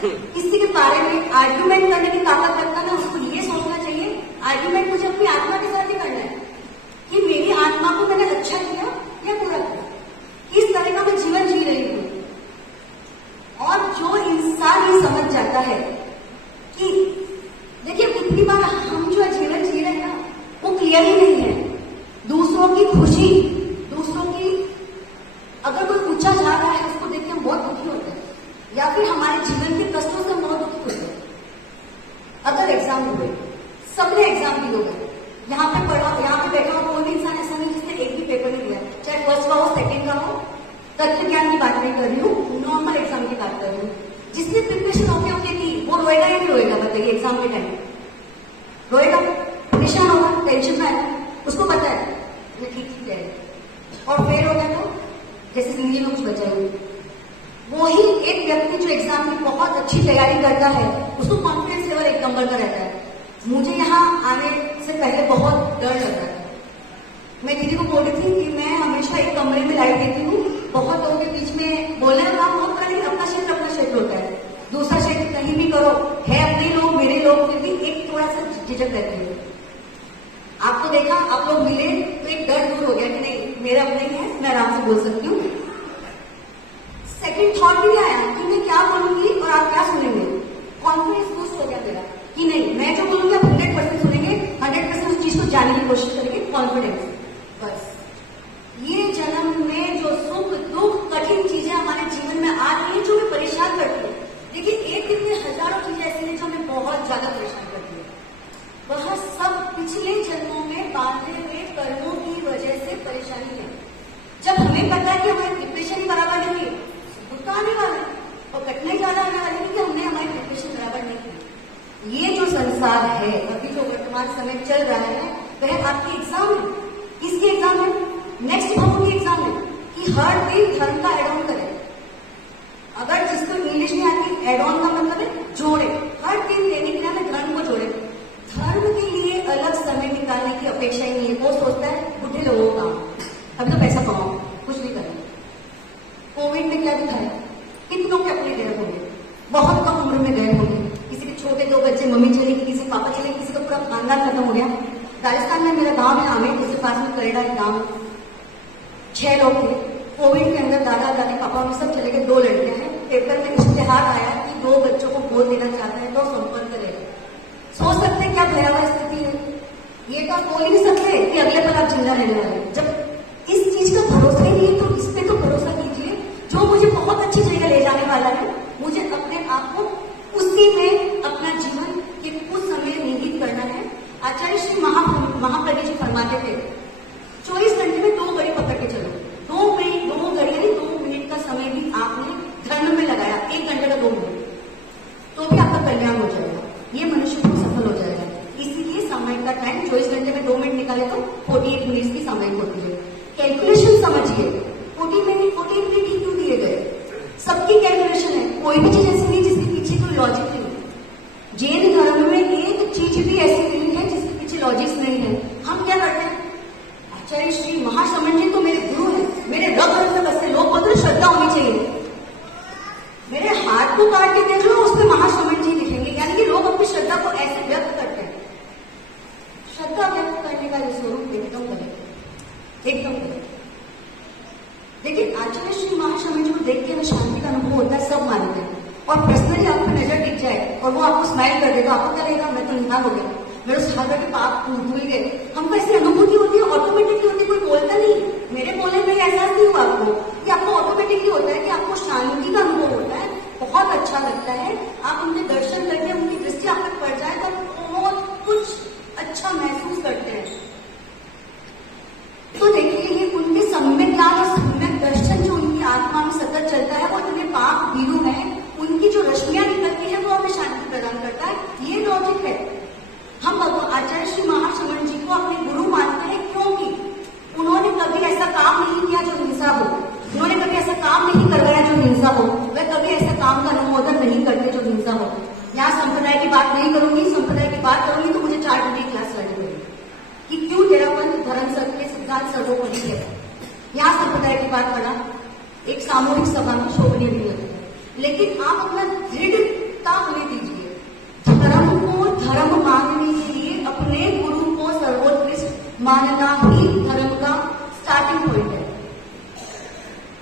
किसी के बारे में आर्ग्यूमेंट करने की ताकत रखता है, उसको ये सोचना चाहिए आर्ग्यूमेंट मुझे अपनी आत्मा के साथ ही करना है कि मेरी आत्मा को मैंने अच्छा किया या बुरा किया, किस तरह का मैं जीवन जी रही हूँ। और जो इंसान ये समझ जाता है कि देखिए कितनी बार हम जो जीवन जी रहे हैं ना वो क्लियर ही नहीं है। दूसरों की खुशी, दूसरों की अगर कोई ऊंचा जा रहा है उसको देख के हम बहुत दुखी होते हैं, या फिर हमारे जीवन के कष्टों से हम बहुत दुखी होते हैं। अगर एग्जाम हो गए, सबने एग्जाम दी हो गए, यहाँ पे पढ़ा, यहाँ पे बैठा हो कोई भी इंसान ऐसा नहीं जिसने एक भी पेपर नहीं दिया, चाहे फर्स्ट का हो सेकंड का हो। तथ्य ज्ञान की बात नहीं कर रही हूँ, नॉर्मल एग्जाम की बात कर रही हूँ। जिसने प्रिपरेशन होके की वो रोएगा या नहीं रोएगा? बताइए, एग्जाम के टाइम रोएगा, परेशान होगा, टेंशन में आएगा, उसको पता है ठीक है। और फेल हो गया तो जैसे जिंदगी में कुछ बचा ही, वो ही एक व्यक्ति जो एग्जाम की बहुत अच्छी तैयारी करता है उसको कॉन्फिडेंस लेवल एक नंबर का रहता है। मुझे यहाँ आने से पहले बहुत डर लग रहा था। मैं दीदी को बोल रही थी कि मैं हमेशा एक कमरे में लाइट देती हूँ, बहुत लोगों के बीच में बोलने का काम बहुत करेंगे, अपना क्षेत्र होता है, दूसरा क्षेत्र कहीं भी करो, है अपने लोग मेरे लोग, फिर भी एक थोड़ा सा झिझक रहती है। आपको देखा, आप लोग मिले तो एक डर दूर हो गया कि नहीं मेरा अपने ही है, मैं आराम से बोल सकती हूँ। सेकंड थॉट भी आया कि मैं क्या बोलूंगी और आप क्या सुनेंगे। कॉन्फिडेंस बूस्ट हो गया मेरा कि नहीं, मैं जो बोलूंगी आप 100% सुनेंगे, 100% उस चीज को जानने की कोशिश करेंगे। कॉन्फिडेंस, बस ये जन्म में जो सुख दुख कठिन चीजें हमारे जीवन में आ रही है जो हमें परेशान करती है। देखिए एक दिन में हजारों चीजें ऐसी हैं जो हमें बहुत ज्यादा परेशान करती है, वह सब पिछले जन्मों में बांधे हुए कर्मों की वजह से परेशानी है। जब हमें पता है कि हमारी प्रिपरेशन बराबर नहीं है, दुख तो आने वाला है और कठिनाई ज्यादा आने वाली है कि हमने हमारी प्रिपरेशन बराबर नहीं की। ये जो संसार है अभी जो वर्तमान समय चल रहा है वह आपकी एग्जाम है। किसकी एग्जाम है? नेक्स्ट भाव की एग्जाम है कि हर दिन धर्म का एड ऑन करें। अगर जिसको इंग्लिश में आती एड ऑन का मतलब है जोड़े, हर दिन लेने के लिए धर्म को जोड़े। धर्म के लिए अलग समय निकालने की अपेक्षा ही नहीं है। वो सोचता है बुढ़े लोगों का अभी तो पैसा कमाओ, कुछ भी करें। कोविड में क्या दिखाया, कितनों के अपने डेथ हो गए, बहुत कम उम्र में डेथ हो गए। किसी के छोटे 2 बच्चे, मम्मी चली गई, किसी के पापा चले, किसी का पूरा खानदान खत्म हो गया। राजस्थान में मेरा गांव है आमेर, उसके पास में करेड़ा एक गांव, 6 लोग थे। कोविड के अंदर दादा दादी पापा उन्हें सब चले गए। 2 लड़कियां हैं। पेपर में इश्तेहार आया कि 2 बच्चों को गोद देना चाहते हैं तो संपर्क करें। सोच सकते हैं क्या भयावह स्थिति है। ये तो आप बोल ही नहीं सकते कि अगले पल आप जिंदा रहने वाले। जब इस चीज का भरोसा ही नहीं है तो इस पे तो भरोसा कीजिए जो मुझे बहुत अच्छी जगह ले जाने वाला है। मुझे अपने आप को उसी में अपना जीवन के कुछ समय निहित करना है। आचार्य श्री महाप्रज्ञ जी फरमाते थे 24 घंटे में 2 घड़ी पकड़ के चलो। 2 मिनट का समय भी आपने धर्म में लगाया, 1 घंटे का 2 मिनट, तो भी आपका कल्याण हो जाएगा, ये मनुष्य को सफल हो जाएगा। इसीलिए सामयिक का टाइम 24 घंटे में 2 मिनट निकाले तो 48 मिनट की सामयिक होती है। कैलकुलेशन समझिए, 48 मिनट ही क्यों दिए गए? सबकी कैलकुलेशन है, कोई भी चीज ऐसी नहीं जिसके पीछे कोई लॉजिक नहीं है। जैन धर्म में एक चीज भी ऐसी नहीं है जिसके पीछे लॉजिक नहीं है। हम क्या करते हैं, आचार्य श्री महाश्रमण जी तो मेरे गुरु हैं, मेरे रग रग में बसे, लोग बोलते हैं श्रद्धा होनी चाहिए। मेरे हाथ को काट के देख लो, उसमें महाश्रमण जी लिखेंगे, यानी कि लोग अपनी श्रद्धा को ऐसे व्यक्त करते हैं। श्रद्धा व्यक्त करने का ये स्वरूप एकदम गलत, एकदम गलत। देखिए आचार्य श्री महाश्रमण जी को देख के हमें शांति का अनुभव होता है, सब मानते हैं। और पर्सनली आपको नजर दिख जाए और वो आपको स्माइल कर देगा, आपको क्या लगेगा, मैं तो निहाल हो गया, मेरे सागर के पाप भूल गए। हमको ऐसी अनुभूति होती है, ऑटोमेटिकली होती है, कोई बोलता नहीं, मेरे बोलने में एहसास नहीं हुआ आपको, ये आपको ऑटोमेटिकली होता है कि आपको शांति का अनुभव होता है, बहुत अच्छा लगता है। आप उनके दर्शन करके उनकी दृष्टि आप तक पड़ जाए तो बहुत कुछ अच्छा महसूस करते हैं। तो देखिए ये उनके सम्यक ज्ञान और सम्यक दर्शन जो उनकी आत्मा में सतत चलता है, वो इतने पाप भीरू है, उनकी जो रश्मियां निकलती है वो हमें शांति प्रदान करता है। ये लॉजिक है। हम आचार्य श्री महाश्रमण जी को अपने गुरु मानते हैं क्योंकि उन्होंने कभी ऐसा काम नहीं किया जो हिंसा हो, उन्होंने कभी ऐसा काम नहीं करवाया जो हिंसा हो, वह कभी ऐसा काम का अनुमोदन नहीं करते जो हिंसा हो। यहाँ संप्रदाय की बात नहीं करूंगी, संप्रदाय की बात करूंगी तो मुझे 4 घंटे क्लास करनी पड़ेगी कि क्यों तेरा पंथ धर्म सत्य के सिद्धांत सर्वोपरि है। यहाँ संप्रदाय की बात करना एक सामूहिक सभा में शोभनीय नहीं होती है, लेकिन आप अपना दृढ़ मानना ही धर्म का स्टार्टिंग पॉइंट है।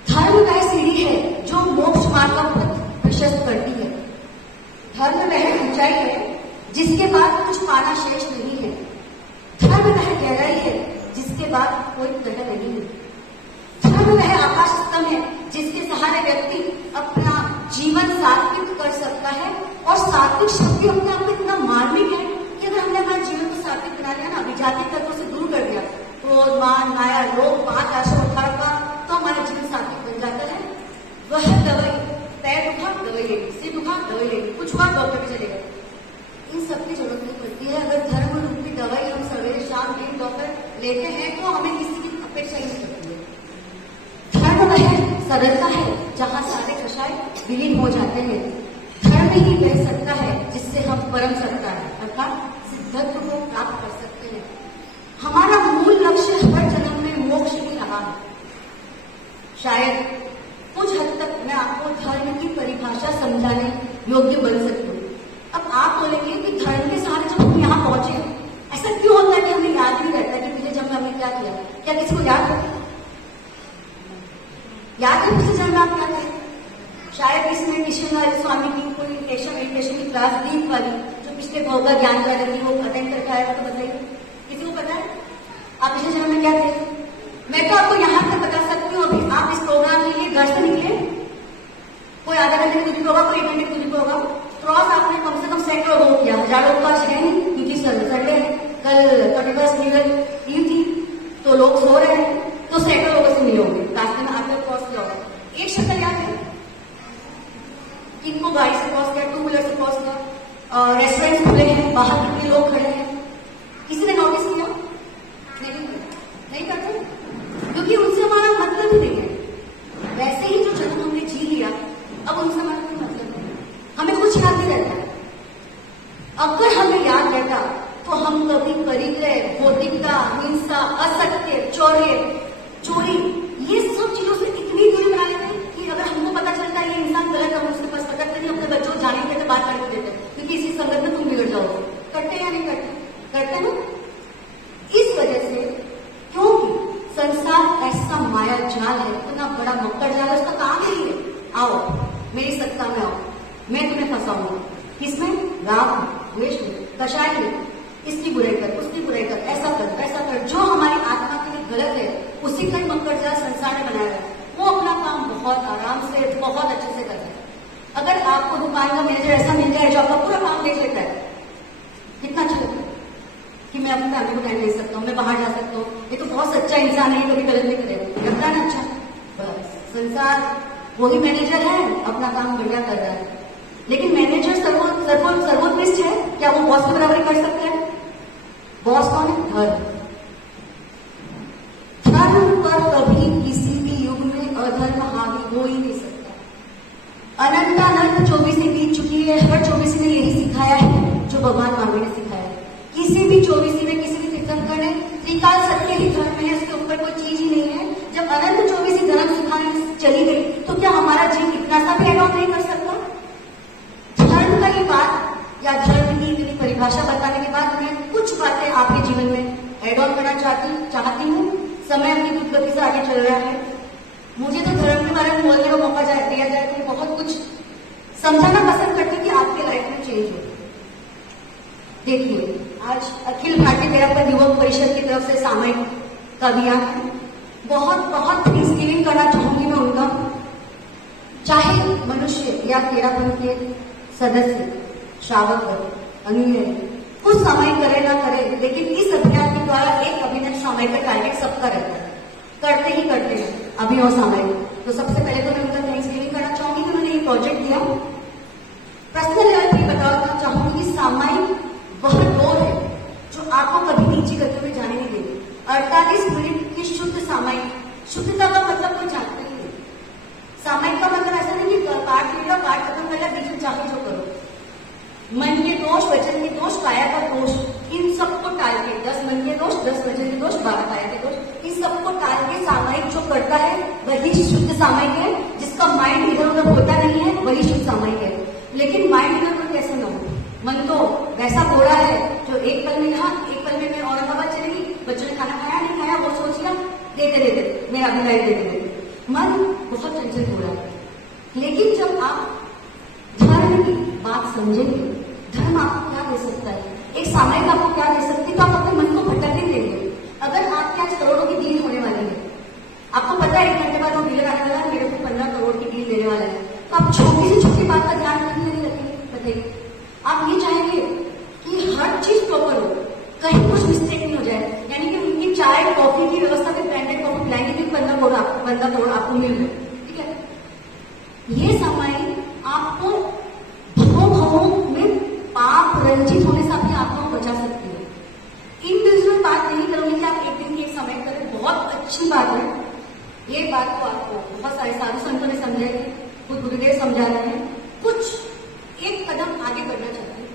धर्म वह सीढ़ी है जो मोक्ष मार्ग का पथ प्रशस्त करती है। धर्म वह ऊंचाई है जिसके बाद कुछ पाना शेष नहीं है। धर्म वह गहराई है जिसके बाद कोई तह नहीं है। धर्म वह आकाश स्तंभ है जिसके सहारे व्यक्ति अपना जीवन सात्विक कर सकता है। और सात्विक शब्द अपने आप में इतना मार्मिक है कि अगर हमने हमारे जीवन को सात्विक बना लिया ना, विजातीय तत्वों से दूर कर दिया, क्रोध, मान, माया, लोभ, पाप, आशा, उठारपा, तो हमारा जीवन सात्विक बन जाता है। वह दवाई, पैर दुखा दवाई लेगी, सिर दुखा दवाई लेगी, कुछ हुआ डॉक्टर पे चलेगा, इन सबकी जरूरत नहीं पड़ती है। अगर धर्म रूपी दवाई हम सवेरे शाम दिन डॉक्टर लेते हैं तो हमें किसी की अपेक्षा ही नहीं करती है। धर्म वह सरलता है जहाँ सारे कषाय विलीन हो जाते हैं। धर्म ही वह सत्ता है जिससे हम परम सत्ता है अर्थात सिद्धत्व को प्राप्त कर सकते हैं। हमारा मूल लक्ष्य हर जन्म में मोक्ष ही रहा है। शायद कुछ हद तक मैं आपको धर्म की परिभाषा समझाने योग्य बन सकती हूँ। अब आप बोलेंगे कि धर्म के सहारे जब हम यहाँ पहुंचे, ऐसा क्यों होता है कि हमें याद नहीं रहता कि पिछले जन्म में हमने क्या किया? क्या किसी को याद है? याद है पिछले जन्म में आप क्या थे? शायद इसमें कृष्ण स्वामी की कोई मेडिटेशन की क्लास दीप वाली जो पिछले भाव का ज्ञान कर रही थी वो अटेंड करके आया तो बताइए, किसी को पता है आप पिछले जन्म में क्या थे? मैं तो आपको यहाँ तक बता सकती हूँ। अभी आप इस प्रोग्राम के लिए घर से निकले, कोई आधा घंटे की दूरी पर होगा, कोई 1 घंटे की दूरी पर होगा, क्रॉस आपने कम से कम सैकड़ों लोग किया, हजारों का है नहीं, क्योंकि संडे है, कल 31 ईद थी तो लोग सो रहे हैं, तो सैकड़ों लोगों से मिले होंगे, रास्ते में आपने क्रॉस किया होगा। एक शक्ल याद है किनको गाड़ी से क्रॉस किया, 2 व्हीलर से क्रॉस किया, रेस्टोरेंट खुले हैं, बाहर कितने लोग खड़े हैं, किसी ने नोटिस किया? नहीं करते, क्योंकि उनसे हमारा मतलब ही नहीं है। वैसे ही जो जन्म हमने जी लिया अब उनसे हमारा कोई मतलब नहीं, हमें कुछ याद नहीं रहता है। अगर हमें याद रहता तो हम कभी परिग्रह, भौतिकता, हिंसा, असत्य, चौर्य, चोरी, ये सब चीजों से इतनी दूरी बना लेते कि अगर हमको पता चलता है ये इंसान गलत है, हम उसके पास पकड़ते नहीं, अपने बच्चों को जाने देते, बात करने देते, क्योंकि इसी संगत में तुम बिगड़ जाओगे। करते हैं या नहीं करते? करते ना। इस वजह से, क्योंकि संसार ऐसा माया जाल है, इतना बड़ा मक्कर जाल है, उसका काम ही है आओ मेरी सत्ता में आओ, मैं तुम्हें फंसाऊंगा। किसमें? राग, द्वेष में, कषाय में, इसकी बुराई कर, उसकी बुराई कर, ऐसा कर, वैसा कर, जो हमारी आत्मा के लिए गलत है उसी का मक्कर जाल संसार ने बनाया है। वो अपना काम बहुत आराम से, बहुत अच्छे से करता है। अगर आपको दुकान का मैनेजर ऐसा मिल जाए जो आपका पूरा काम देख लेता है, कितना अच्छा लगता है कि मैं अपनी फैमिली को टाइम दे सकता हूँ, मैं बाहर जा सकता हूँ, ये तो बहुत सच्चा इंसान है, कभी गलत नहीं करेगा, लगता है ना अच्छा। बस संसार वही मैनेजर है, अपना काम बढ़िया कर रहा है, लेकिन मैनेजर सर्वोत्कृष्ट है क्या? वो बॉस की बराबरी कर सकता है? बॉस कौन है? धर्म। धर्म पर कभी किसी भी युग में अधर्म हावी हो ही नहीं सकता। अनंतानंत 24 बीत चुकी है, हर 24 ने यही सिखाया है जो भगवान महावीर ने सिखाया है। किसी भी 24 में किसी भी तीर्थंकर ने त्रिकाल सत्य ही धर्म है, उसके ऊपर कोई चीज ही नहीं है। जब अनंत 24 धर्म सिखाने चली गई तो क्या हमारा जीव इतना सा भी एडॉप्ट नहीं कर सकता? धर्म का ये बात या धर्म की इतनी परिभाषा बताने के बाद मैं कुछ बातें आपके जीवन में एड ऑन करना चाहती हूँ। समय अपनी कुछ गति से आगे चल रहा है, मुझे तो धर्म के बारे में बोलने का मौका दिया जाए तो बहुत कुछ समझाना पसंद करती हूँ कि आपके लाइफ में चेंज हो। देखिए, आज अखिल भारतीय तेरापंथ युवक परिषद की तरफ से सामयिक का अभियान है, बहुत बहुत थैंक्सगिविंग करना चाहूंगी मैं उनका। चाहे मनुष्य या तेरापंथ के सदस्य, श्रावक, अनुयायी कुछ समय करे ना करे, लेकिन इस अभियान के द्वारा एक अभिनव सामयिक का टारगेट सबका रहता है, करते ही करते हैं अभिनव सामयिक। तो सबसे पहले तो मैं उनका थैंक्सगिविंग करना चाहूंगी कि उन्होंने ये प्रोजेक्ट दिया। पर्सनल लेवल पे बताना चाहूंगी कि सामयिक वह डोर है जो आपको कभी नीचे गति में जाने नहीं देगी। 48 मिनट की शुद्ध सामयिक, शुद्धता का मतलब कोई जानते नहीं है। सामयिक का मतलब ऐसा नहीं कि पाठ लिया, पाठ खत्म कर लिया, बीच में चाहे जो करो। मन के दोष, वचन के दोष, काया का दोष, इन सबको टाल के 10 मन के दोष, 10 वचन के दोष, 12 काया के दोष, इन सबको टाल के सामयिक जो करता है वही शुद्ध सामयिक है। जिसका माइंड इधर उधर होता नहीं है वही शुद्ध सामयिक है। लेकिन माइंड इधर उधर कैसे न हो, मन तो वैसा घोड़ा है जो एक पल में यहाँ, एक पल में मैं औरंगाबाद चलेगी, बच्चों ने खाना मैं अभी लाइव देने मन बहुत चंचल हो रहा है। लेकिन जब आप धर्म की बात समझेंगे, धर्म आपको क्या दे सकता है, एक सामयिक आपको क्या दे सकती है, तो आप अपने मन को भटकने देंगे। अगर आपके आज करोड़ों की डील होने वाली है, आपको पता है 1 घंटे बाद वो डीलर आने वाला है, मेरे को 15 करोड़ की डील देने वाला है, तो आप छोटी से छोटी बात का ध्यान रखने नहीं रखेंगे। बताइए, आप ये चाहेंगे कि हर चीज प्रॉपर हो, कहीं कुछ मिस्टेक नहीं हो जाए, यानी कि उनकी चाय कॉफी की व्यवस्था में ब्रांडेड कॉफी पिलाएंगे कि 15 करोड़ आपको मिल रहे, ठीक है। ये समय आपको भवों में पाप रंजित होने से आपकी आत्मा को बचा सकती है। इंडिविजुअल बात नहीं करूंगी कि आप एक दिन की एक समय करें, बहुत अच्छी बात है। ये बात को आपको बहुत सारे साधु संतों ने समझाई, खुद गुरुदेव समझा रहे हैं। कुछ एक कदम आगे बढ़ना चाहती हूँ।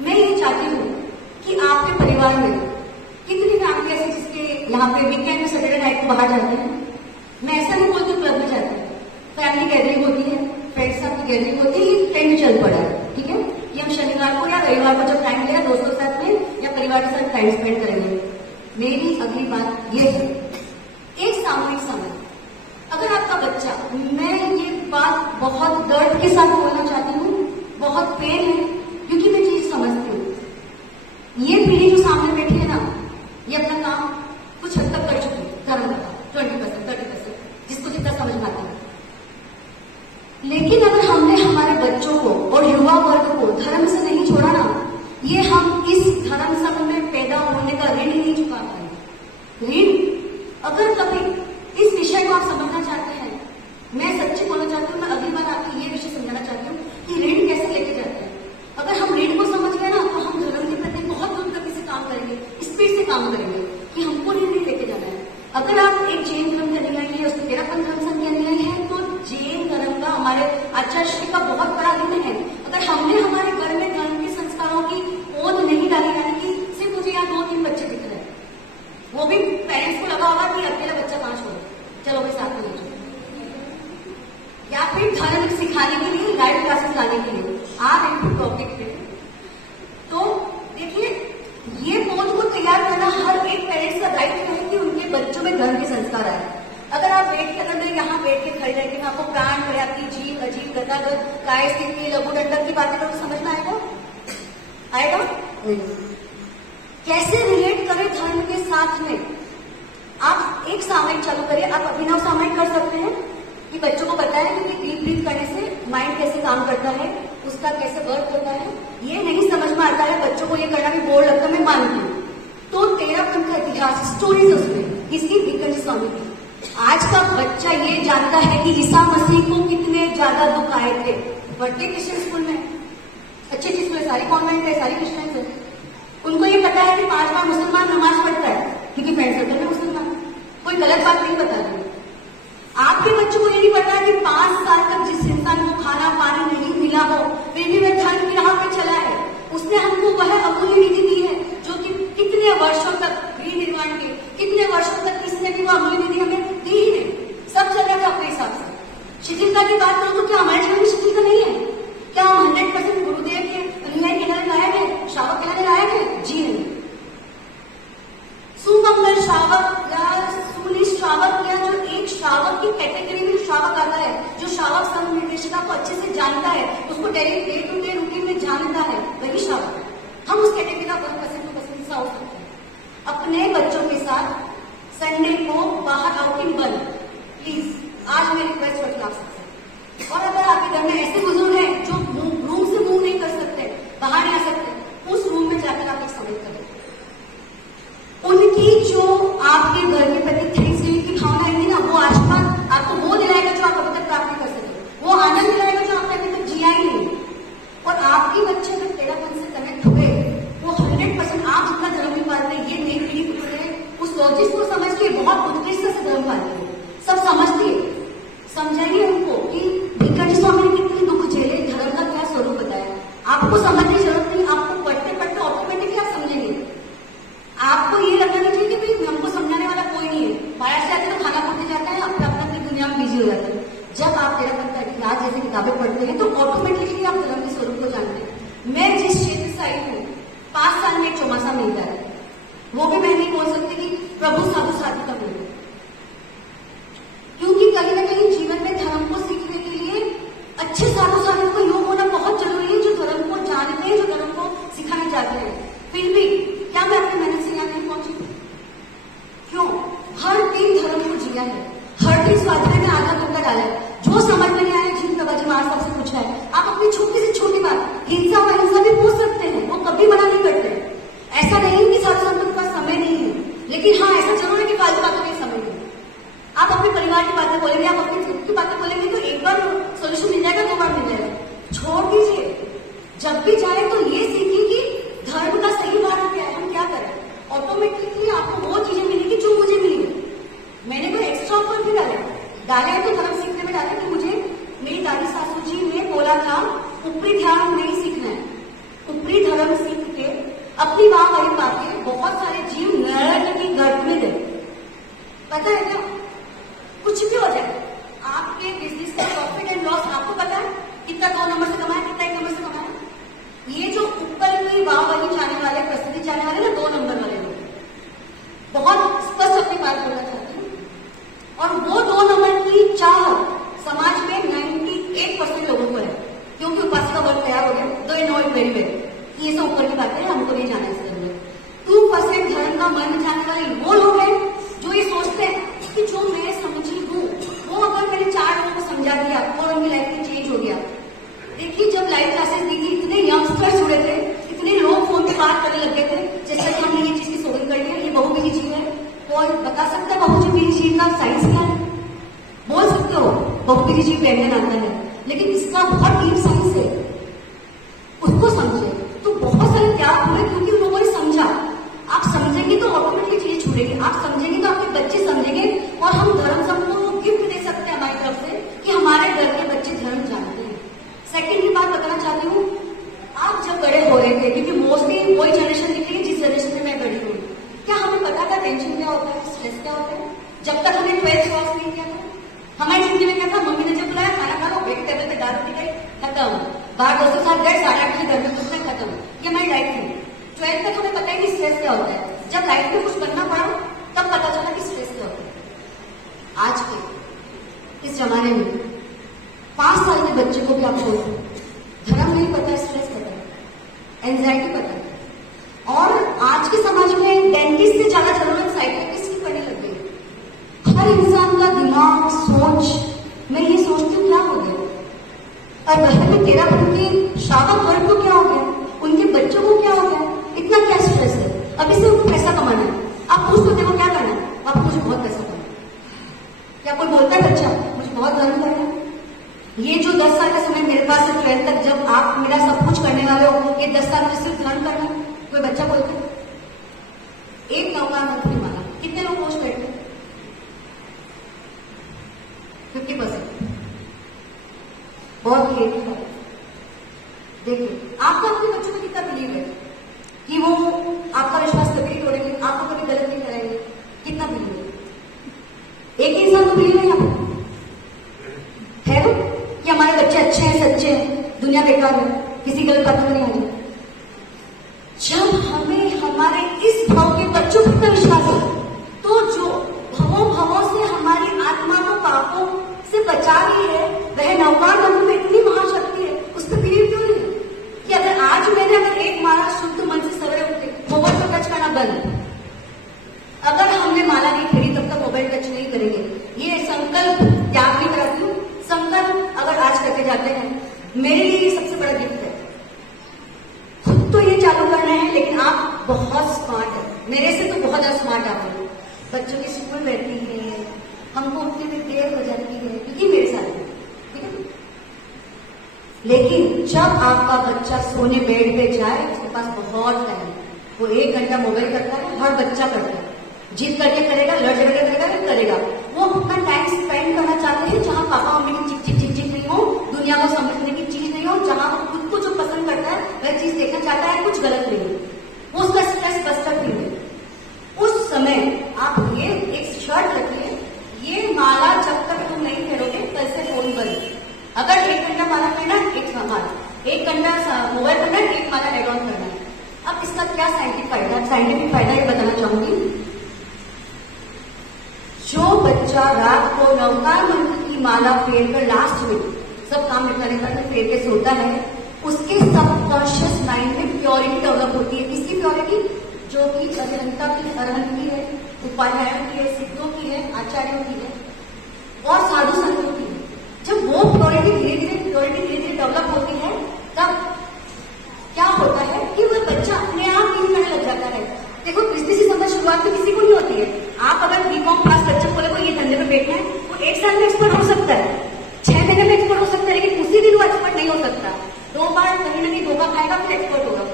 मैं ये चाहती हूँ कि आपके परिवार में कितनी फैमिली ऐसी जिसके यहाँ पे वीकेंड में सैटरडे नाइट को बाहर जाते हैं। मैं ऐसा नहीं बोलती क्लब में जाते हैं, फैमिली गैदरिंग होती है, फ्रेंड्स साथ की गैदरिंग होती है, ये ट्रेंड चल पड़ा है, ठीक है। ये हम शनिवार को या रविवार को जब टाइम मिलेगा दोस्तों के साथ में या परिवार के साथ टाइम स्पेंड करेंगे। मेरी अगली बात ये है, एक सामूहिक समय। अगर आपका बच्चा, मैं ये बात बहुत दर्द के साथ बोलना चाहती हूँ, बहुत पेन है, क्योंकि मैं चीज समझती हूँ। ये पीढ़ी जो सामने बैठी है ना, ये अपना काम कुछ हद तक कर चुकी है, धर्म का 20% 30%, जिसको जितना समझ में आता है। लेकिन अगर हमने हमारे बच्चों को और युवा वर्ग को धर्म से नहीं छोड़ा ना, ये हम इस धर्म संघ में पैदा होने का ऋण नहीं चुका पाएंगे। ऋण, अगर कभी इस विषय को आप समझना चाहते हैं, मैं सच्ची बोलना चाहती हूँ, मैं अगली बार आपको ये विषय समझाना चाहती हूँ कि ऋण कैसे लेके जाते हैं। अगर हम ऋण को समझ गए ना, तो हम धर्म के प्रति बहुत गति से काम करेंगे, स्पीड से काम करेंगे कि हमको ऋण लेके जाना है। अगर आप एक जैन धर्म के अनुयायी है, उसके तेरापंथ धर्म संघ के अनुयायी है, तो जैन धर्म का हमारे आचार्य श्री का बहुत बड़ा ऋण है। अगर हमने हमारे घर में धर्म के संस्कारों की ओत नहीं डाली, यानी कि सिर्फ मुझे यहाँ 2-3 बच्चे दिख रहे हैं, वो भी पेरेंट्स को लगा होगा कि अकेला बच्चा कहाँ छोड़े, चलो भाई साथ में ले जाओ, या फिर धर्म सिखाने के लिए लाइव क्लासेस लाने के लिए आप इनपुट टॉपिक पे, तो देखिए ये पौध को तैयार करना हर एक पेरेंट्स का दायित्व है कि उनके बच्चों में धर्म के संस्कार आए। अगर आप बैठ के, अगर मैं यहाँ बैठ के खड़े रहकर आपको प्राण, पर्याप्ति, जीव, अजीव, गतागत, काय स्थिति, लघु दंडक की बातें करो, समझ में आएगा? कैसे रिलेट करें धर्म के साथ में? आप एक सामयिक चालू करिए, आप अभिनव सामयिक कर सकते हैं कि बच्चों को बताएं कि डीप ब्रीथ करने से माइंड कैसे काम करता है, उसका कैसे वर्क होता है। ये नहीं समझ में आता है, बच्चों को ये करना भी बोर लगता है, मैं मानती हूँ। तो तेरापंथ का इतिहास, स्टोरीज उसमें, किसकी? विकंज स्वामी की। आज का बच्चा ये जानता है कि ईसा मसीह को कितने ज्यादा दुख आए थे। बढ़ते क्रिश्चियन स्कूल में, अच्छी स्कूल है, सारी कॉन्वेंट है, सारी क्रिश्चियन है, उनको ये पता है कि 5 बार मुसलमान नमाज पढ़ता है क्योंकि फ्रेंड सर्कल में मुसलमान, कोई गलत बात नहीं बता रही। आपके बच्चों को ये नहीं पता कि 5 साल तक जिस इंसान को खाना पानी नहीं मिला हो, फिर भी वह धर्म की राह पे चला है, उसने हमको वह अमूल्य निधि दी है जो कि कितने वर्षों तक विनिर्माण के, कितने वर्षों तक किसने भी वो अमूल्य निधि हमें दी ही नहीं। सब चल रहा था अपने हिसाब से। शिथिलता की बात करूं तो क्या हमारे जीवन में शिथिलता नहीं है? क्या हम 100% गुरुदेव के अनुयायी कहलाने लायक है, श्रावक कहलाने लायक है? जी नहीं। सुमंगल श्रावक या सुनिश्रावक, या जो एक श्रावक की कैटेगरी में श्रावक आता है, जो श्रावक संघ निर्देशिका को अच्छे से जानता है, उसको डे टू डे रूटीन में जानता है, वही श्रावक है। हम उस कैटेगरी का 1% हो सकते हैं। अपने बच्चों के साथ संडे को बाहर आउटिंग बंद, प्लीज। आज मैं रिक्वेस्ट करती हूँ आप सबसे। और अगर आपके घर में ऐसे बुजुर्ग हैं जो रूम से मूव नहीं कर सकते, बाहर नहीं आ सकते, उस रूम में जाकर आप एक समय करें। उनकी जो आपके घर के प्रति थैंक्सगिविंग की भावना आएगी ना, वो आशीर्वाद आपको वो दिलाएगा जो आप अभी तक प्राप्त नहीं कर सके, वो आनंद दिलाएगा जो आपने अभी तक जिया ही नहीं। और आपके बच्चे अगर तेरापन से कनेक्ट हुए, वो 100% आप जितना धर्म नहीं पाते, ये नई पीढ़ी उस लॉजिक को समझ के बहुत उत्कृष्ट से धर्म पाते हैं, सब समझती है। समझाइए उनको कि विकंज स्वामी ने कितने दुख झेले, धर्म का क्या स्वरूप बताया। आपको समझने की जरूरत नहीं, आपको पढ़ते पढ़ते ऑटोमेटिकली आप समझेंगे। आपको ये लगना नहीं चाहिए कि भाई हमको समझाने वाला कोई नहीं है, बाहर से आते तो खाना पढ़ते जाते हैं, अपने अपनी दुनिया में बिजी हो जाते हैं। जब आप तेरापंथ का इतिहास जैसी किताबें पढ़ते हैं तो ऑटोमेटिकली आप धर्म के स्वरूप को जानते हैं। मैं जिस क्षेत्र से आई हूँ, 5 साल में एक चौमासा मिलता है, वो भी मैं नहीं बोल सकती कि प्रभु साधु साधु का मिले। जब भी जाए तो ये सीखें कि धर्म का सही मार्ग क्या है, हम क्या करें। ऑटोमेटिकली आपको वो चीजें मिलेगी जो मुझे मिली। मैंने कोई एक्स्ट्रा ऑफर भी डाला है तो धर्म सीखने में डाला कि मुझे मेरी दादी सासू जी ने बोला था ऊपरी ध्यान नहीं सीखना है, ऊपरी धर्म सीख के अपनी वाह वाही पाके बहुत सारे जीव नरक की गर्भ में गए। पता है क्या, कुछ भी हो जाए आपके बिजनेस का प्रॉफिट एंड लॉस आपको पता है, कितना 2 नंबर से कमाया, कितना 1 नंबर से कमाया। ये जो ऊपर में वाह वाही जाने वाले, प्रसिद्धि जाने वाले ना 2 नंबर वाले लोग, बहुत स्पष्ट अपनी बात बोलना चाहती हूँ। और वो 2 नंबर की चाह समाज में 98% लोगों को है, क्योंकि उपासना वर्ग तैयार हो गया। दो नो इट वेरी वेल, ये सब ऊपर की बातें हैं, हमको नहीं जाना इस तरह में। 2% धर्म का मन जाने वाले वो लोग हैं जो ये सोचते हैं कि जो मैं समझी हूँ वो अगर मैंने 4 लोगों को समझा दिया और उनकी लाइफ में चेंज हो गया। देखिए, जब लाइव क्लासेस दी थी इतने यंगस्टर्स जुड़े थे, इतने लोग फोन पे बात करने लगे थे, जैसे कि हमने ये चीज की शोधन कर लिया, ये बहुबीजी जीव है। और बता सकता है बहुबीजी जीव का साइंस क्या है? बोल सकते हो बहुबीजी जीव प्रेग्नेंट आता है, लेकिन इसका बहुत डीप साइंस है, उसको समझे तो बहुत सारे त्याग हुए, क्योंकि उन लोगों ने समझा। आप समझेंगे तो ऑटोमेटिकली चीजें छूटेगी, आप समझेंगे तो आपके बच्चे समझेंगे। और हम धर्म सबको गिफ्ट दे सकते हैं हमारी तरफ से कि हमारे घर के बच्चे धर्म जानते हैं। सेकेंड की बात बताना चाहती हूँ, आप जब बड़े हो रहे थे, क्योंकि मोस्टली वही जनरेशन निकलेगी जिस जनरेशन में मैं बड़ी हूँ, क्या हमें पता था टेंशन क्या होता है, स्ट्रेस क्या होता है? जब तक हमने 12th क्रॉस नहीं किया था, हमारी जिंदगी में क्या था, मम्मी ने जब बुलाया खाना खा लो, बेड टेबल पे दाल रोटी खाई, खत्म। बाहर दोस्तों के साथ गए, 8:30 घर में घुसना, खत्म। ये हमारी लाइफ थी। 12th तक हमें पता है कि स्ट्रेस क्या होता है। जब लाइफ में कुछ करना पड़ा तब पता चला कि स्ट्रेस क्या होता है। आज के इस जमाने में 5 साल के बच्चे को भी आप छोड़ दो, धर्म नहीं पता, स्ट्रेस पता है, एंजाइटी पता है। और आज के समाज में डेंटिस्ट से ज्यादा जरूरत साइकियाट्रिस्ट की पड़ने लग गई। हर इंसान का दिमाग, सोच, मैं ये सोचती हूँ क्या हो गया, और घर में 13 के श्रावक वर्ग को क्या हो गया, उनके बच्चों को क्या हो गया, इतना क्या स्ट्रेस है। अब इससे उनको पैसा कमाना है, आप पूछ तो देखो क्या करना है, आप मुझे बहुत पैसा कमाना है। क्या कोई बोलता है बच्चा मुझे बहुत धर्म करना है? ये जो 10 साल का समय मेरे पास है 12th तक, जब आप मेरा सब कुछ करने वाले हो, ये 10 साल में सिर्फ धर्म करना है, कोई बच्चा बोलता है? एक नौका मंत्री माना, कितने लोग पोस्ट करते हैं? 50%। बहुत क्रिएटिव है। देखिए, आपको अपने बच्चों को कितना बिलीव है कि वो आपका विश्वास कभी नहीं तोड़ेंगे, आपको कभी गलत नहीं करेंगे, कितना बिलीव है? एक इंसान को बिलीव है यहाँ है ना कि हमारे बच्चे अच्छे हैं, सच्चे हैं, दुनिया बेकार है, किसी गलत बातों में नहीं आ जाए। जब हमें हमारे इस भाव के बच्चों पर इतना विश्वास है, तो जो भवों से हमारी आत्मा को पापों से बचा रही है, वह नौकार बंधु में इतनी महाशक्ति है, उस पर बिलीव क्यों नहीं कि अगर आज मैंने अगर एक माला शुद्ध मन से सवेरे उठे, मोबाइल को टच करना बंद, अगर हमने माला नहीं खेली तब तक मोबाइल टच नहीं करेंगे। ये संकल्प त्याग भी कराती हूँ, संकल्प अगर आज करके जाते हैं, मेरे लिए ये सबसे बड़ा गिफ्ट है। खुद तो ये चालू करना है, लेकिन आप बहुत स्मार्ट है, मेरे से तो बहुत ज्यादा स्मार्ट आप लोग। बच्चों की स्कूल बैठती है, हमको उठने में देर हो जाती है, क्योंकि मेरे साथ है, ठीक है। लेकिन जब आपका बच्चा सोने बेड पे जाए, उसके पास बहुत टाइम, वो 1 घंटा मोबाइल करता है, हर बच्चा करता है, जिद करके करेगा, लड़ झगड़े करेगा, नहीं करेगा। वो अपना टाइम स्पेंड करना चाहते हैं जहां पापा मम्मी की चिक चिक चिक नहीं हो, दुनिया को समझने की चीज नहीं हो, जहां वो खुद को जो पसंद करता है वह चीज देखना चाहता है, कुछ गलत नहीं है, वो उसका स्ट्रेस बस्टर भी है। उस समय आप ये एक शर्त रखिए, ये माला जब तक तुम नहीं फेरोगे कल से फोन बंद। अगर 1 घंटा माला करना, 1 घंटा मोबाइल करना, 1 माला एड ऑन करना है। अब इसका क्या साइंटिफिक फायदा ये बताना चाहूंगी। जो बच्चा रात को नवकार मंत्र की माला फेर कर लास्ट में सब काम निपटाने का फेर के सोता है, उसके सबकॉन्शियस माइंड में प्योरिटी डेवलप होती है। किसकी प्योरिटी? जो कि अजंता की, अरहंत की है, उपाध्यायों की है, सिद्धों की है, आचार्यों की है और साधु संतों की है। जब वो प्योरिटी धीरे धीरे डेवलप होती है, तब क्या होता है कि वह बच्चा अपने आप ही करने लग जाता है। देखो, बिजनेस की समझ शुरुआत में किसी को नहीं होती है। आप अगर बीकॉम पास बच्चे बोले को ये धंधे में बैठना है, वो 1 साल में एक्सपर्ट हो सकता है, 6 महीने में एक्सपर्ट हो सकता है, लेकिन उसी दिन वो एक्सपर्ट नहीं हो सकता। 2 बार कहीं ना कहीं धोखा एक्सपर्ट होगा।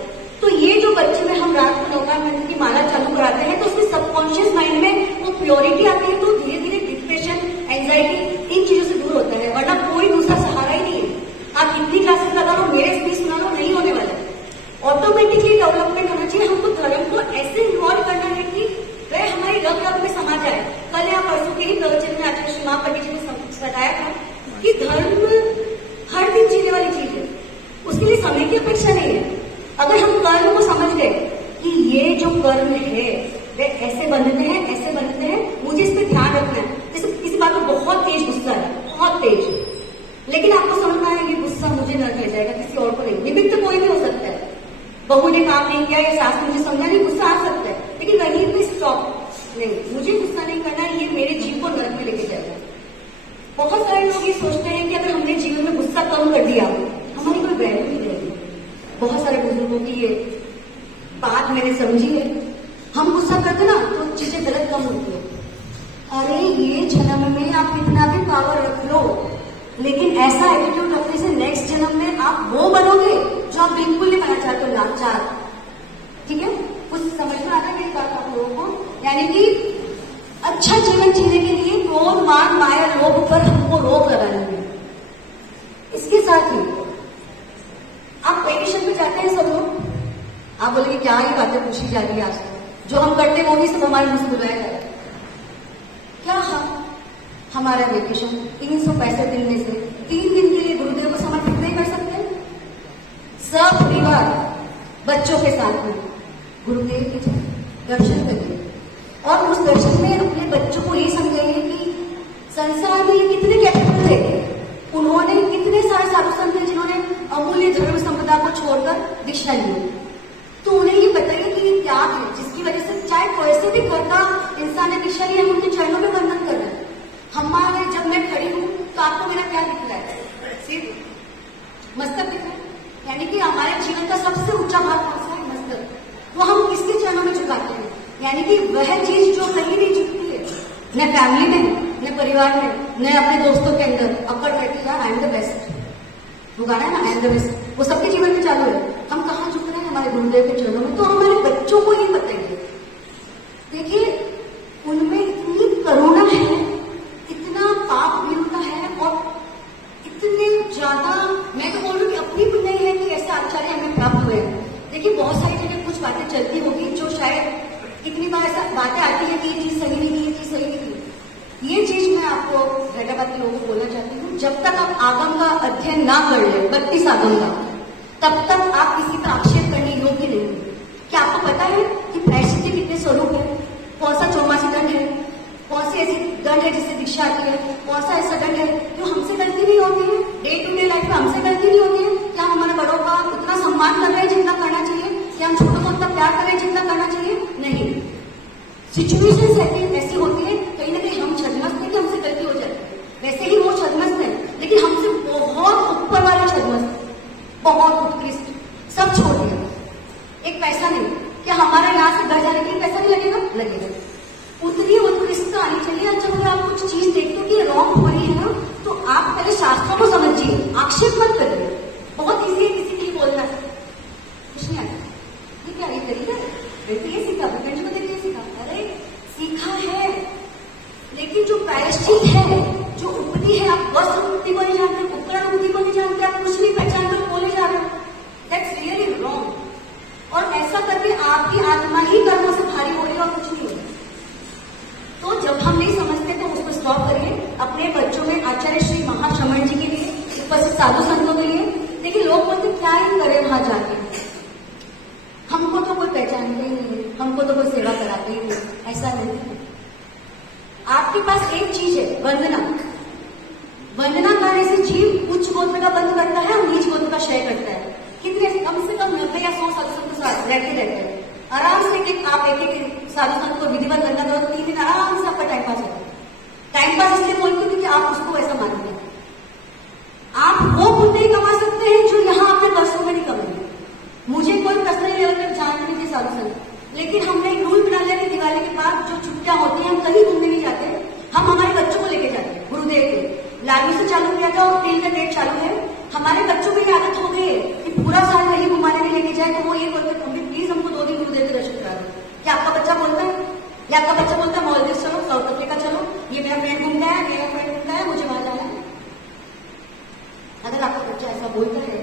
तो ये जो बच्चे में हम रात को 9 मिनट की माला चालू कराते हैं तो उसके सबकॉन्शियस माइंड में वो प्योरिटी आती है, तो धीरे धीरे डिप्रेशन, एंजाइटी इन चीजों से दूर होता है। वरना कोई दूसरा सहारा ही नहीं है। आप कितनी क्लासेस लगा लो, मेरे स्पीच सुना लो, नहीं होने वाला है। ऑटोमेटिकली डेवलपमेंट होना चाहिए। हमको धर्म को ऐसे इन्वॉल्व करना है कि वह हमारी रग रग में समा जाए। कल या परसों के ही प्रवचन में आचार्य श्री महापंडित जी ने बताया था कि धर्म हर दिन जीने वाली चीज है, उसके लिए समय की अपेक्षा नहीं है। अगर हम कर्म को समझ गए कि ये जो कर्म है वे ऐसे बनते हैं, ऐसे बनते हैं, मुझे इस पर ध्यान रखना है। जैसे किसी बात में बहुत तेज गुस्सा है, बहुत तेज, लेकिन आपको समझना है ये गुस्सा मुझे न किया जाएगा, किसी और को नहीं। निमित्त कोई भी हो सकता है, बहू ने काम नहीं किया या सास मुझे समझा नहीं, गुस्सा आ सकता है, लेकिन वहीं पे स्टॉप नहीं, मुझे गुस्सा नहीं करना, ये मेरे जीव को नरक में लेके जाएगा। बहुत सारे लोग ये सोचते हैं कि अगर हमने जीवन में गुस्सा कम कर दिया हमारी कोई वैल्यू नहीं रहेगी। बहुत सारे बुजुर्गों की ये बात मैंने समझी है। हम गुस्सा करते ना तो चीजें गलत कम होती है। अरे ये जन्म में आप कितना भी पावर रख लो, लेकिन ऐसा एटीट्यूड रखने से नेक्स्ट जन्म में आप वो बनोगे जो आप बिल्कुल नहीं बनना चाहते, लाचार। ठीक है, कुछ समझ में आता है मेरी बात आप लोगों को? यानी कि अच्छा जीवन जीने के लिए क्रोध, मान, माया, लोभ पर हमको रोक लगानी है। इसके साथ ही आप मेडिटेशन पे जाते हैं सब लोग, आप बोलेंगे क्या ही बातें पूछी जा रही है आज, जो हम करते हैं वो भी सब हमारे मुंह से बुलाया जा रहा है। क्या हमारा वेकेशन 365 दिन में से 3 दिन के लिए गुरुदेव को समर्पित नहीं कर सकते? सब परिवार बच्चों के साथ में गुरुदेव के दर्शन करिए और उस दर्शन में अपने बच्चों को ये समझाइए कि संसार में ये कितने कैपेबल थे, उन्होंने कितने सारे साधु संत हैं जिन्होंने अमूल्य धर्म संपदा को छोड़कर दीक्षा ली। तो उन्हें ये बताइए कि ये त्याग है जिसकी वजह से चाहे कैसे भी करता इंसान ने दीक्षा ली, हम उनके चरणों में वंदन कर रहे हैं। हमारे जब मैं खड़ी हूं तो आपको मेरा क्या दिख रहा है? सिर्फ मस्तक दिख रहा है। यानी कि हमारे जीवन का सबसे ऊंचा भाग कौन सा है? मस्तक। वो हम किसके चरणों में झुकाते हैं? यानी कि वह चीज जो कहीं नहीं झुकती है, न फैमिली में, न परिवार में, न अपने दोस्तों के अंदर अकड़ बैठी है आई एम द बेस्ट, वो गाना है ना आई एम द बेस्ट, वो सबके जीवन में चालू है। हम कहाँ झुक रहे हैं? हमारे गुरुदेव के चरणों में। तो हमारे बच्चों को ये बताइए, देखिए उनमें इतनी करुणा है, इतना पाप भी उनका है और इतने ज्यादा, मैं तो बोल रही हूँ कि अपनी पुण्य है कि ऐसे आचार्य हमें प्राप्त हुए। देखिए बहुत सारी जगह कुछ बातें चलती होगी जो शायद कितनी बार ऐसा बातें आती है कि ये चीज सही नहीं थी, ये चीज सही नहीं थी। ये चीज मैं आपको हैदराबाद के लोगों को बोलना चाहती हूँ, जब तक आप आगम का अध्ययन ना कर ले 32 आगम का, तब तक आप किसी का आक्षेप करने योग्य नहीं है। क्या आपको पता है कि प्रायश्चित के कितने स्वरूप है? कौन सा 84 दंड है, कौन सी ऐसी दंड है जिससे दीक्षा आती है, कौन सा ऐसा दंड है जो हमसे गलती नहीं होती है? डे टू डे लाइफ में हमसे गलती नहीं होती है? क्या हम हमारे बड़ों का उतना सम्मान कर रहे हैं जितना करना चाहिए? क्या हम छोटों को उतना प्यार कर रहे हैं जितना करना चाहिए? नहीं। सिचुएशन ऐसी होती है, कहीं ना कहीं हम छद्मस्त हैं कि हमसे गलती हो जाती है, वैसे ही वो छद्मस्त है, लेकिन हमसे बहुत ऊपर वाले छद्मस्त, बहुत उत्कृष्ट, सब छोड़ दिया। एक पैसा नहीं, क्या हमारा यहाँ से घर जाने के लिए पैसा नहीं लगेगा? लगेगा। उतनी उत्कृष्टता आनी चाहिए। अच्छा अगर आप कुछ चीज देखते हो कि ये रॉन्ग हो रही है ना, तो आप पहले शास्त्रों को समझिए, आक्षेप मत करिए। बहुत ईजी है किसी के लिए बोलना, कुछ नहीं आता, ये क्या ये तरीका है? ये सीखा, भगवान को देखिए सीखा, अरे सीखा है, लेकिन जो प्रायश्चित है, जो उपति है, आप वस्त्र उपति को नहीं जानते, उपकरण उपति को नहीं जानते, आप कुछ नहीं पहचान कर बोले जा रहे हो, दैट्स रियली रॉन्ग। और ऐसा करके आपकी आत्मा ही कर्मों से भारी हो रही है और कुछ नहीं हो रहा। तो जब हम नहीं समझते तो उसको स्टॉप करिए। अपने बच्चों में आचार्य श्री महाश्रमण जी के लिए, उपस्थित साधु संतों के लिए, देखिए लोग बोलते क्या ही करें वहां जाके, हमको तो कोई पहचानते ही नहीं है, हमको तो कोई सेवा कराते ही नहीं। ऐसा नहीं है। आपके पास एक चीज है, वंदना। वंदना करने से जीव उच्च गोत्र का बंध करता है और नीच गोत्र का क्षय करता है। कितने कम से कम 90 या 100 साधु संत के साथ रहते हैं, आराम से आप एक साधु संत को विधिवत वंदना करो, 3 दिन आराम से आपका टाइम पास होगा। टाइम पास इसलिए बोलती हूँ क्योंकि आप उसको ऐसा मानते हैं। आप वो पुण्य ही कमा सकते हैं जो यहाँ आपने वर्षों में नहीं कमाए। मुझे कोई पर्सनल लेवल पर जानते नहीं थे साधु संत, लेकिन हमने एक रूल बना लिया कि दिवाली के बाद जो छुट्टियां होती हैं हम कहीं घूमने नहीं जाते, हम हमारे बच्चों को लेके जाते हैं। गुरुदेव के लालू से चालू किया था और 3 का डेट चालू है। हमारे बच्चों में आदत हो गई है कि पूरा साल नहीं घुमाने नहीं लेके जाए तो वो ये बोलते हैं मम्मी प्लीज हमको 2 दिन गुरुदेव के दर्शन करा दो। क्या आपका बच्चा बोलता है? या आपका बच्चा बोलता है मॉलदीव्स चलो, साउथ अफ्रीका चलो, ये मेरा फ्रेंड घूमता है, मेरा फ्रेंड घूमता है, मुझे वहां जाना है? अगर आपका बच्चा ऐसा बोलता है,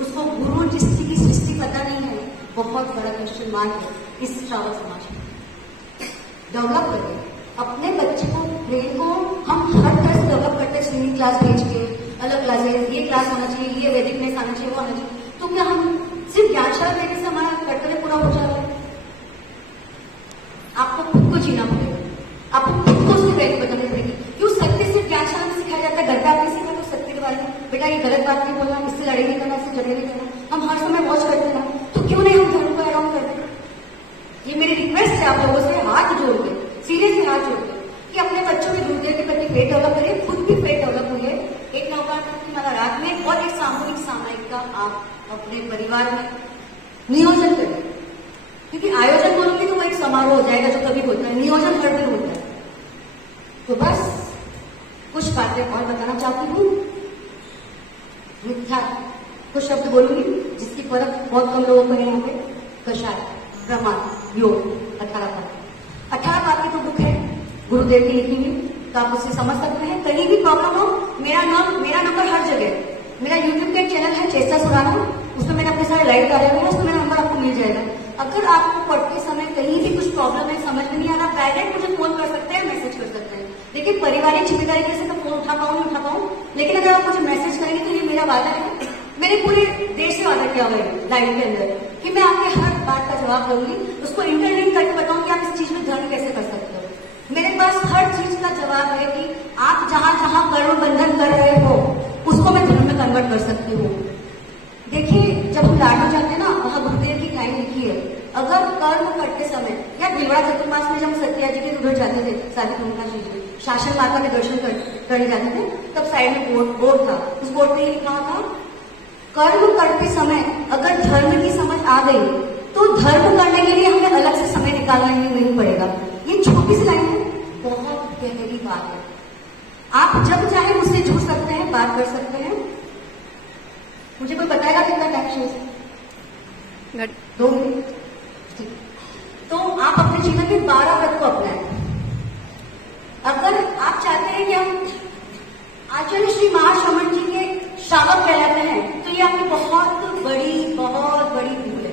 उसको गुरु जिसकी की सृष्टि पता नहीं है, बहुत बड़ा क्वेश्चन मार्क है इस श्रावक समाज में। डेवलप करें अपने बच्चे को, ब्रेन को हम हर तरह से डेवलप करते हैं, स्विमिंग क्लास भेज के, अलग क्लासेस, ये क्लास होना चाहिए, ये वैदिक में आना चाहिए, वो आना चाहिए। तो क्या हम सिर्फ ज्ञानशाला देने से हमारा कर्तव्य पूरा हो जा रहा है? आपको खुद को जीना पड़ेगा, आपको खुद को उसकी वैल्यू बतानी पड़ेगी। क्यों सत्य सिर्फ ज्ञानशाला में सिखाया जाता है? घर पे आपने सीखा तो सत्य के बारे में, बेटा ये गलत बात नहीं बोलना, इससे लड़ाई नहीं करना, इससे झगड़े नहीं करना, हम हर समय वॉच करते हैं, तो क्यों नहीं हम धर्म को अराउंड करते? ये मेरी रिक्वेस्ट है आप लोगों से, हाथ जोड़ के, सीरियसली हाथ जोड़ के, कि अपने बच्चों में गुरुदेव के प्रति फेथ डेवलप करें, खुद भी फेथ डेवलप हुई है। एक नवरात्र की माला रात में और एक सामूहिक सामायिक का आप अपने परिवार में नियोजन करें, क्योंकि आयोजन बोलोगे तो वो एक समारोह हो जाएगा जो कभी होता है, नियोजन हर दिन होता है। तो बस कुछ बातें और बताना चाहती हूँ। मिथ्या कुछ शब्द बोलूंगी जिसकी फर्क बहुत कम लोगों को है यहाँ पे। कषाय, प्रमाण, योग, 18 बात की तो बुक है गुरुदेव की लिखी हुई, तो आप उससे समझ सकते हैं। कहीं भी प्रॉब्लम हो, मेरा नंबर हर जगह, मेरा यूट्यूब का एक चैनल है चेस्टा सुराना, उसमें मैंने अपने सारे लाइव डाले हुए हैं, उसमें मेरा नंबर आपको मिल जाएगा। अगर आपको पढ़ते समय कहीं भी कुछ प्रॉब्लम है, समझ में नहीं आ रहा, डायरेक्ट मुझे फोन कर सकते हैं, मैसेज कर सकते हैं। देखिए पारिवारिक जिम्मेदारी कैसे तो फोन उठा पाऊं नहीं उठा पाऊं, लेकिन अगर आप मुझे मैसेज करेंगे तो ये मेरा वादा है, मैंने पूरे देश से वादा किया हुआ है लाइव के अंदर, कि मैं आपके हर बात का जवाब दूंगी, उसको इंटरलिंक करके बताऊंगी आप इस चीज में धर्म कैसे कर सकते हो। मेरे पास हर चीज का जवाब है कि आप जहां जहां कर्म बंधन कर रहे हो उसको मैं धर्म में कन्वर्ट कर सकती हूँ। देखिए जब हम लाडू जाते हैं ना, वहां गुरुदेव की लाइन लिखी है, अगर कर्म करते समय या बिलवा चतुर्मास में जब हम सत्या जी के उधर जाते थे, शादी घूमना चाहिए, शासन माता के दर्शन करने जाते थे, तब साइड में बोर्ड था, उस बोर्ड में लिखा था कर्म करते समय अगर धर्म की समझ आ गई तो धर्म करने के लिए हमें अलग से समय निकालना नहीं पड़ेगा। ये छोटी सी लाइन है, बहुत गहरी बात है। आप जब चाहे मुझसे जुड़ सकते हैं, बात कर सकते हैं। मुझे कोई बताएगा कितना टाइम चाहिए? 2 मिनट। ठीक, तो आप अपने जीवन में 12 व्रत को अपनाएं। अगर आप चाहते हैं कि हम आचार्य श्री महाश्रमण जी के श्रावक कहलाते हैं, तो ये आपकी बहुत बड़ी भूल है।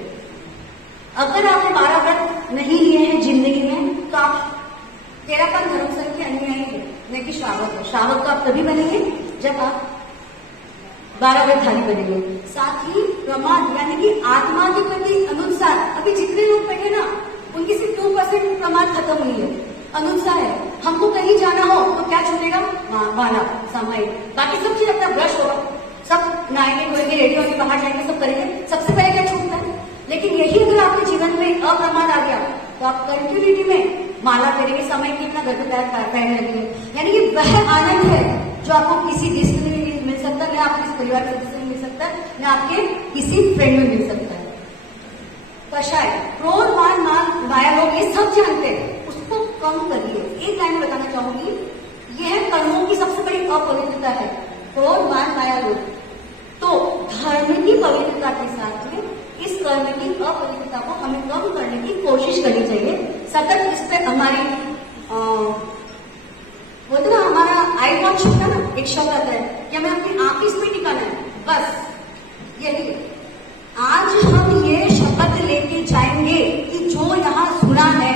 अगर आपने 12 व्रत नहीं लिए हैं जिंदगी में, तो आप तेरापन धर्म संघ के अनुयायी है, न कि श्रावक है। श्रावक तो आप तभी बनेंगे जब आप 12 व्रतधारी बनेंगे। साथ ही प्रमाद यानी कि आत्मा के प्रति अनुसार, अभी जितने लोग बैठे ना उनकी सिर्फ 2% प्रमाद खत्म हुई है, अनुसार है। हमको कहीं जाना हो तो क्या छूटेगा? माला, सामायिक, बाकी सब चीज अपना ब्रश होगा, सब नहाएंगे धोएंगे, रेडी होंगे, बाहर जाएंगे, सब करेंगे, सबसे पहले क्या छूटता है? लेकिन यही अगर आपके जीवन में अप्रमाद आ गया तो आप कंटिन्यूटी में माला करेंगे, समय की अपना घर पे पहनने लगेंगे। यानी कि वह आनंद है जो आपको किसी डिस्क में भी मिल सकता है, न आपके किसी परिवार के सदस्य में मिल सकता है, न आपके किसी फ्रेंड में मिल सकता है। कषाय, क्रोध, मान, माया, लोग ये सब जानते हैं, उसको कम करिए। एक लाइन में बताना चाहूंगी, यह कर्मों की सबसे बड़ी अपवित्रता है, क्रोध, मान, माया, लोग। तो धर्म की पवित्रता के साथ में इस कर्म की अपवित्रता को हमें कम करने की कोशिश करनी चाहिए। सतत इस पे हमारी बोलते ना, हमारा आई वॉच होता ना, एक शब्द आता है कि हमें अपनी आंख इस पे टिकाना है, बस यही। आज हम ये शपथ लेके जाएंगे कि जो यहाँ सुना है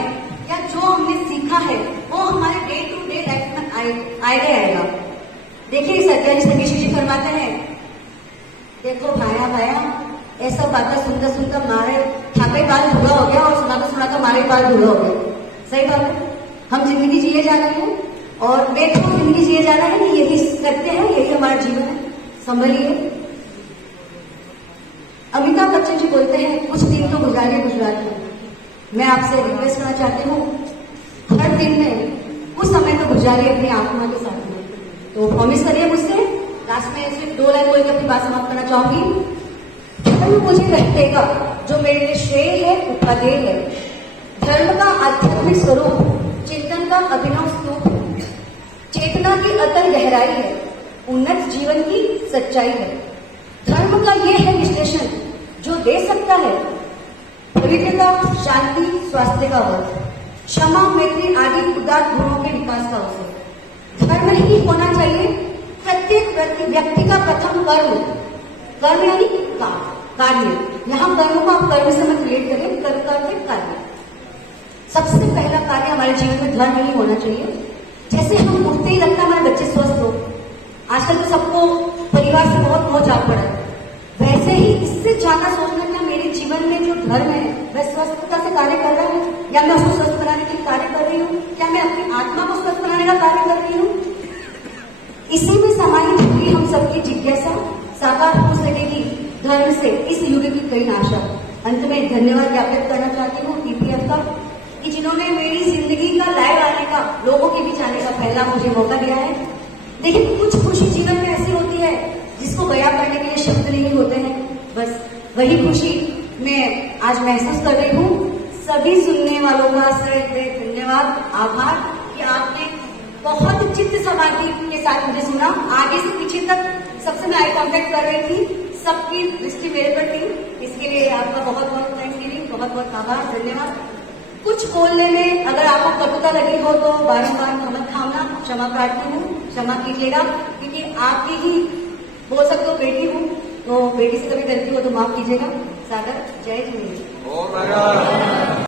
या जो हमने सीखा है वो हमारे डे टू डे लाइफ में आएगा। देखिए सत्याजी संगेशी जी फरमाते हैं, देखो भाया ऐसा बातें सुनता मारे ठाके बाल धुआ हो गया और सुनाता मारे बाल धुआ हो गया। सही बात है, हम जिंदगी जिए जा रहे हैं और बेटो जिंदगी जिए जा रहे हैं, यही करते हैं, यही हमारा जीवन है, संभलिए। अमिताभ बच्चन जी बोलते हैं, कुछ दिन तो गुजारिए गुजरात में। मैं आपसे रिक्वेस्ट करना चाहती हूँ, हर दिन में कुछ समय तो गुजारिए अपनी आत्मा के साथ में। तो प्रॉमिस करिए मुझसे। लास्ट में सिर्फ 2 लाइन बोल के अपनी बात समाप्त करना चाहूंगी। धर्म मुझे रहेगा जो मेरे लिए श्रेय है, उपादेय है। धर्म का आध्यात्मिक स्वरूप चिंतन का अभिनव स्तूप है, चेतना की अतल गहराई है, उन्नत जीवन की सच्चाई है। धर्म का ये है विश्लेषण जो दे सकता है पवित्रता, शांति, स्वास्थ्य का वर्ष, क्षमा, मैत्री आदि उदार गुणों के विकास का अवसर। धर्म ही होना चाहिए प्रत्येक व्यक्ति का प्रथम कर्म। कर्म यानी कार्य। यहाँ कर्म को आप कर्म से मत रिलेट करें, कर्म करते कार्य। सबसे पहला कार्य हमारे जीवन में धर्म ही होना चाहिए। जैसे हम उठते ही लगता है हमारे बच्चे स्वस्थ हो, आजकल तो सबको परिवार से बहुत मोह जाग पड़ा है, वैसे ही इससे ज्यादा सोचना कि मेरे जीवन में जो धर्म है वह स्वस्थता से कार्य कर रहा है, या मैं उसको स्वस्थ बनाने के लिए कार्य कर रही हूँ, क्या मैं अपनी आत्मा को स्वस्थ बनाने का कार्य कर रही हूँ। इसी में समाहित हुई हम सबकी जिज्ञासा साकार हो सकेगी धर्म से इस युग की कई आशा। अंत में धन्यवाद ज्ञापित करना चाहती हूँ पीपीएफ का, कि जिन्होंने मेरी जिंदगी का लाइव आने का, लोगों के बीच आने का पहला मुझे मौका दिया है। देखिए, कुछ खुशी जीवन में ऐसी होती है जिसको बयां करने के लिए शब्द नहीं होते हैं, बस वही खुशी मैं आज महसूस कर रही हूँ। सभी सुनने वालों का धन्यवाद, आभार कि आपने बहुत चित्त समाधि के साथ मुझे सुना। आगे से पीछे तक सबसे मैं आई कॉन्टेक्ट कर रही थी, सबकी दृष्टि मेरे पर थी। इसके लिए आपका बहुत बहुत थैंक्स गिविंग, बहुत बहुत आभार, धन्यवाद। कुछ बोलने में अगर आपको कटुता लगी हो तो बारंबार मत खाना, क्षमा प्रार्थी हूँ, क्षमा कीजिएगा, क्योंकि आपकी ही बोल सकते हो बेटी हूँ, तो बेटी से कभी गलती हो तो माफ कीजिएगा। सागर, जय हिंद।